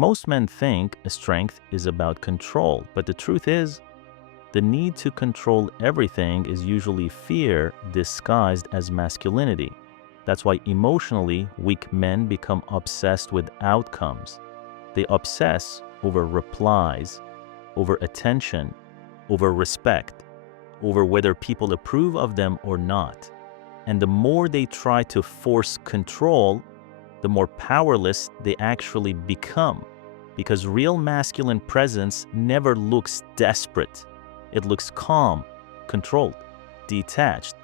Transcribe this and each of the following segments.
Most men think strength is about control, but the truth is, the need to control everything is usually fear disguised as masculinity. That's why emotionally weak men become obsessed with outcomes. They obsess over replies, over attention, over respect, over whether people approve of them or not. And the more they try to force control, the more powerless they actually become. Because real masculine presence never looks desperate. It looks calm, controlled, detached.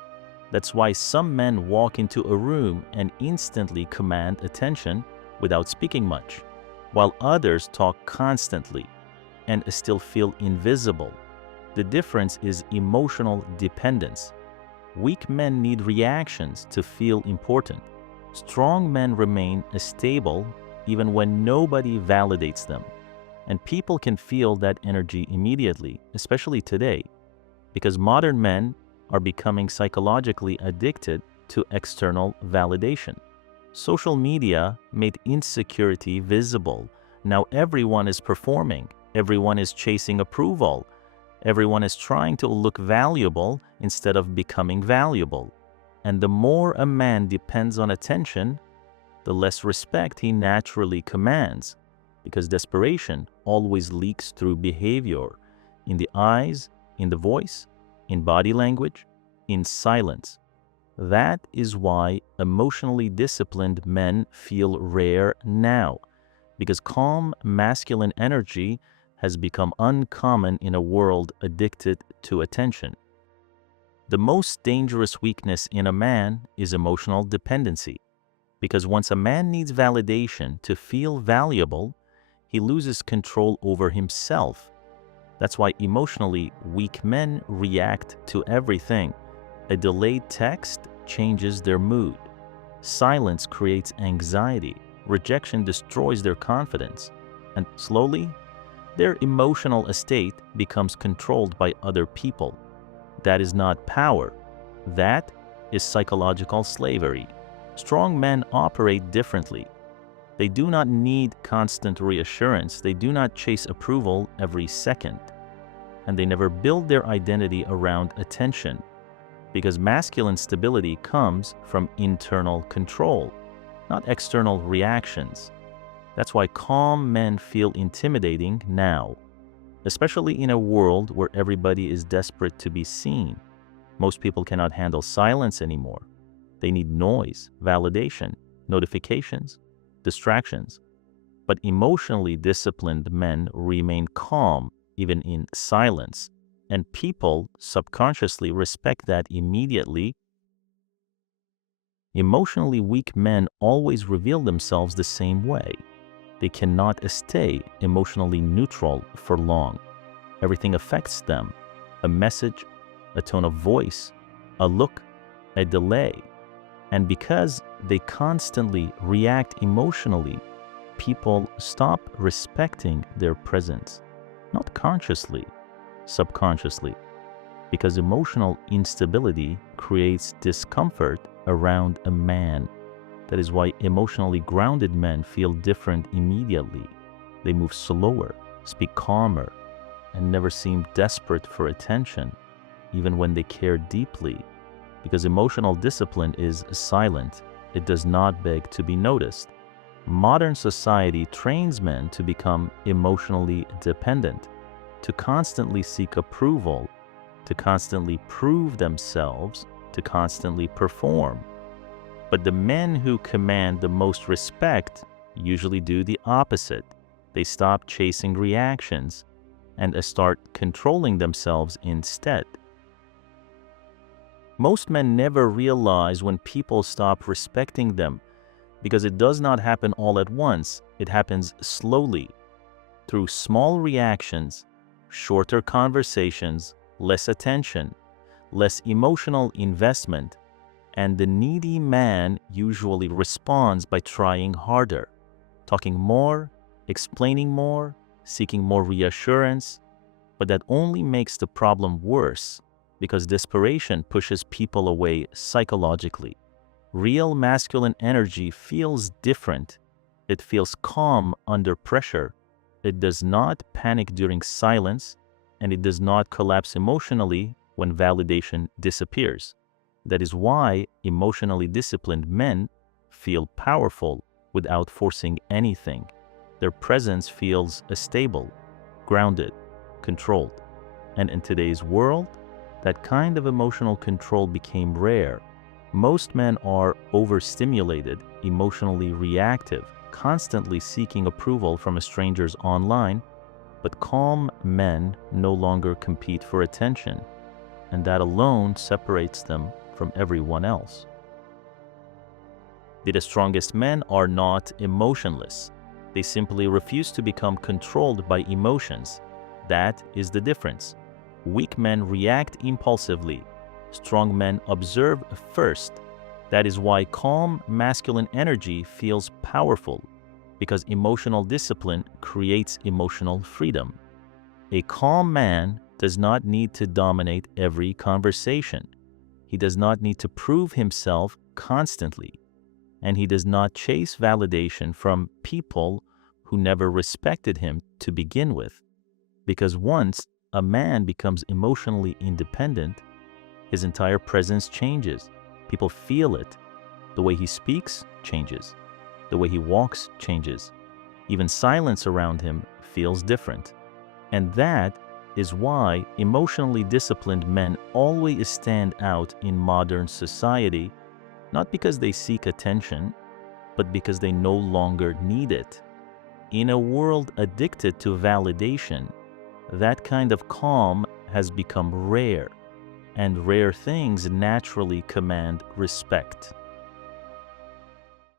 That's why some men walk into a room and instantly command attention without speaking much, while others talk constantly and still feel invisible. The difference is emotional dependence. Weak men need reactions to feel important. Strong men remain stable even when nobody validates them. And people can feel that energy immediately, especially today, because modern men are becoming psychologically addicted to external validation. Social media made insecurity visible. Now everyone is performing, everyone is chasing approval, everyone is trying to look valuable instead of becoming valuable. And the more a man depends on attention, the less respect he naturally commands, because desperation always leaks through behavior, in the eyes, in the voice, in body language, in silence. That is why emotionally disciplined men feel rare now, because calm masculine energy has become uncommon in a world addicted to attention. The most dangerous weakness in a man is emotional dependency, because once a man needs validation to feel valuable, he loses control over himself. That's why emotionally weak men react to everything. A delayed text changes their mood. Silence creates anxiety. Rejection destroys their confidence. And slowly, their emotional state becomes controlled by other people. That is not power. That is psychological slavery. Strong men operate differently. They do not need constant reassurance. They do not chase approval every second. And they never build their identity around attention, because masculine stability comes from internal control, not external reactions. That's why calm men feel intimidating now, especially in a world where everybody is desperate to be seen. Most people cannot handle silence anymore. They need noise, validation, notifications, distractions. But emotionally disciplined men remain calm even in silence, and people subconsciously respect that immediately. Emotionally weak men always reveal themselves the same way. They cannot stay emotionally neutral for long. Everything affects them: a message, a tone of voice, a look, a delay. And because they constantly react emotionally, people stop respecting their presence, not consciously, subconsciously, because emotional instability creates discomfort around a man. That is why emotionally grounded men feel different immediately. They move slower, speak calmer, and never seem desperate for attention, even when they care deeply. Because emotional discipline is silent. It does not beg to be noticed. Modern society trains men to become emotionally dependent, to constantly seek approval, to constantly prove themselves, to constantly perform. But the men who command the most respect usually do the opposite. They stop chasing reactions and start controlling themselves instead. Most men never realize when people stop respecting them, because it does not happen all at once. It happens slowly, through small reactions, shorter conversations, less attention, less emotional investment, and the needy man usually responds by trying harder, talking more, explaining more, seeking more reassurance. But that only makes the problem worse, because desperation pushes people away psychologically. Real masculine energy feels different. It feels calm under pressure. It does not panic during silence, and it does not collapse emotionally when validation disappears. That is why emotionally disciplined men feel powerful without forcing anything. Their presence feels stable, grounded, controlled. And in today's world, that kind of emotional control became rare. Most men are overstimulated, emotionally reactive, constantly seeking approval from strangers online, but calm men no longer compete for attention, and that alone separates them from everyone else. The strongest men are not emotionless. They simply refuse to become controlled by emotions. That is the difference. Weak men react impulsively. Strong men observe first. That is why calm masculine energy feels powerful, because emotional discipline creates emotional freedom. A calm man does not need to dominate every conversation. He does not need to prove himself constantly, and he does not chase validation from people who never respected him to begin with. Because once a man becomes emotionally independent, his entire presence changes. People feel it. The way he speaks changes. The way he walks changes. Even silence around him feels different. And that is why emotionally disciplined men always stand out in modern society, not because they seek attention, but because they no longer need it. In a world addicted to validation, that kind of calm has become rare, and rare things naturally command respect.